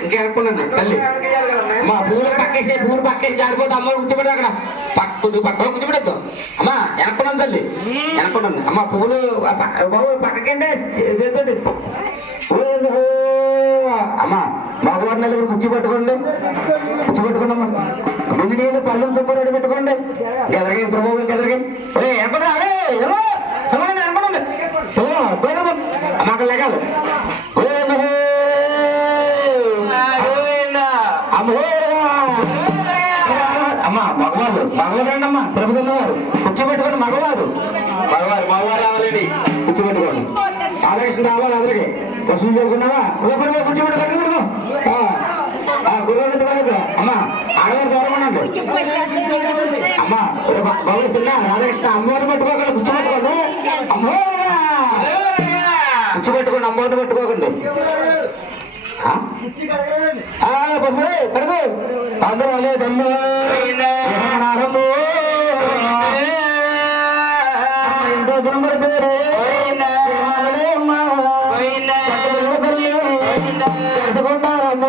ఇంకెనుకున్నాను తల్లి అమ్మా పూలు పక్కేసి జారిపోతే అమ్మ కూర్చోబెట్టు అక్కడ పక్క కూర్చోబెడద్దు అమ్మా వెనక్కున్నాను తల్లి వెనక్కున్నాను అమ్మ పూలు బాబు పక్కకంటే చేద్దండి అమ్మా మగవారి నలుగురు కూర్చోబెట్టుకోండి అమ్మా ముందు నేను పళ్ళు సొప్పు రెడీ పెట్టుకోండి ఎదరగా ప్రభుత్వం ఎదరగా ఎనకుండా అనుకోండి అమ్మ అక్కడ లేగాలి అమ్మా మగవారు అండి అమ్మా తిరుపతి ఉన్నవారు కూర్చోబెట్టుకోండి మగవారు రావాలండి కూర్చోబెట్టుకోండి ఆలోచన రావాలి అందరికి వసూలు చెప్పుకున్నావా కూర్చోబెట్టుకోండి గురువు అమ్మా ఆడవారు గౌరవనండి అమ్మా బాబు చిన్న రాధాకృష్ణ అమ్మవారిని పట్టుకోకండి కూర్చోబెట్టుకోండి కూర్చోబెట్టుకోండి అమ్మవారిని పట్టుకోకండి పడుకో అందరూ అలే తల్లి ఎంతో దినమరి పేరు పెట్టుకుంటారమ్మ